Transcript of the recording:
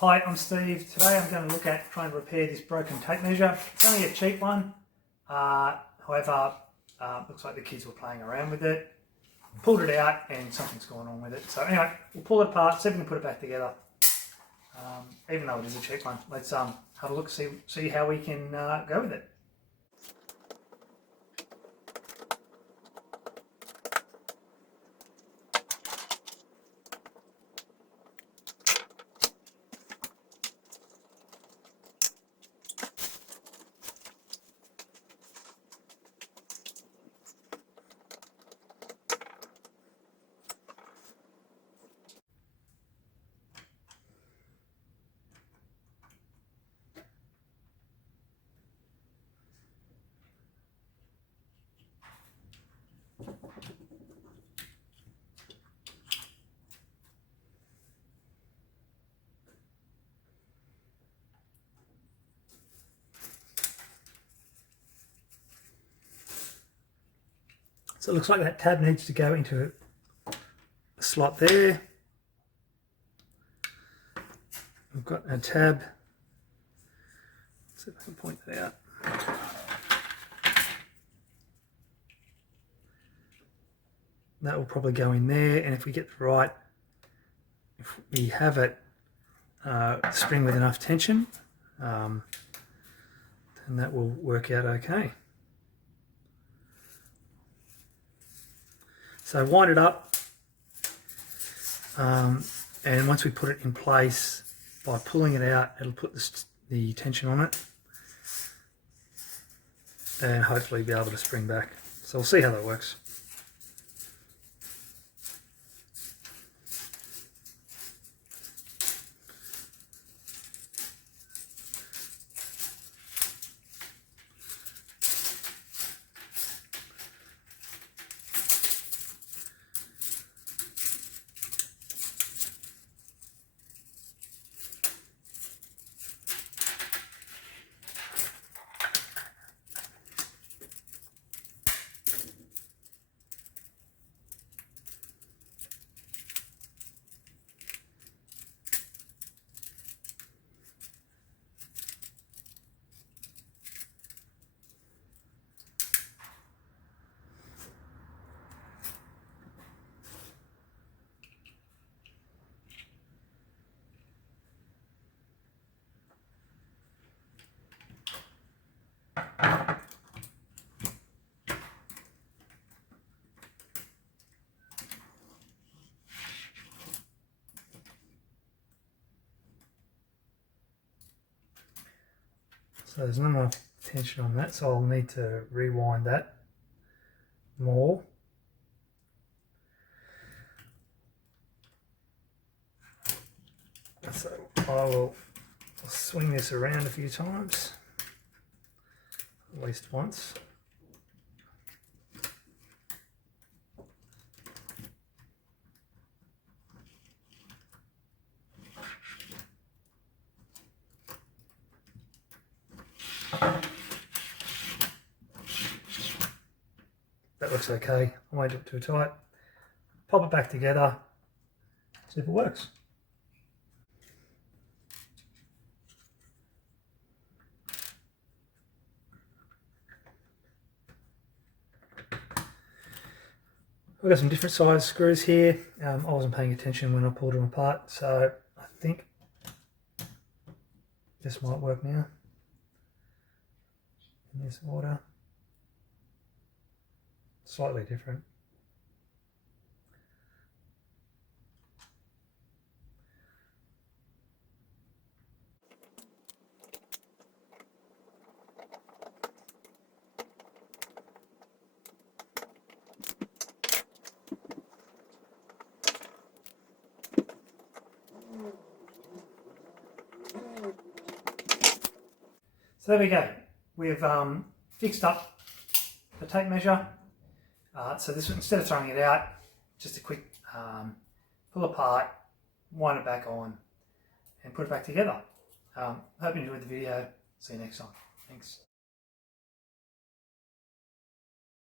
Hi, I'm Steve. Today I'm going to look at trying to repair this broken tape measure. It's only a cheap one, however, looks like the kids were playing around with it. Pulled it out and something's gone on with it. So anyway, we'll pull it apart, see if we can put it back together. Even though it is a cheap one, let's have a look, see how we can go with it. So it looks like that tab needs to go into a slot there. We've got a tab. Let's see if I can point that out. That will probably go in there, and if we get the right, if we have it spring with enough tension, then that will work out okay. So wind it up, and once we put it in place, by pulling it out, it'll put the tension on it, and hopefully be able to spring back. So we'll see how that works. So there's not enough tension on that, so I'll need to rewind that more. So I will swing this around a few times, at least once. That looks okay. I won't do it too tight. Pop it back together, see if it works. We've got some different size screws here. I wasn't paying attention when I pulled them apart, so I think this might work now. In this order. Slightly different. So there we go. We've fixed up the tape measure. So this one, instead of throwing it out, just a quick pull apart, wind it back on, and put it back together. Hope you enjoyed the video. See you next time. Thanks.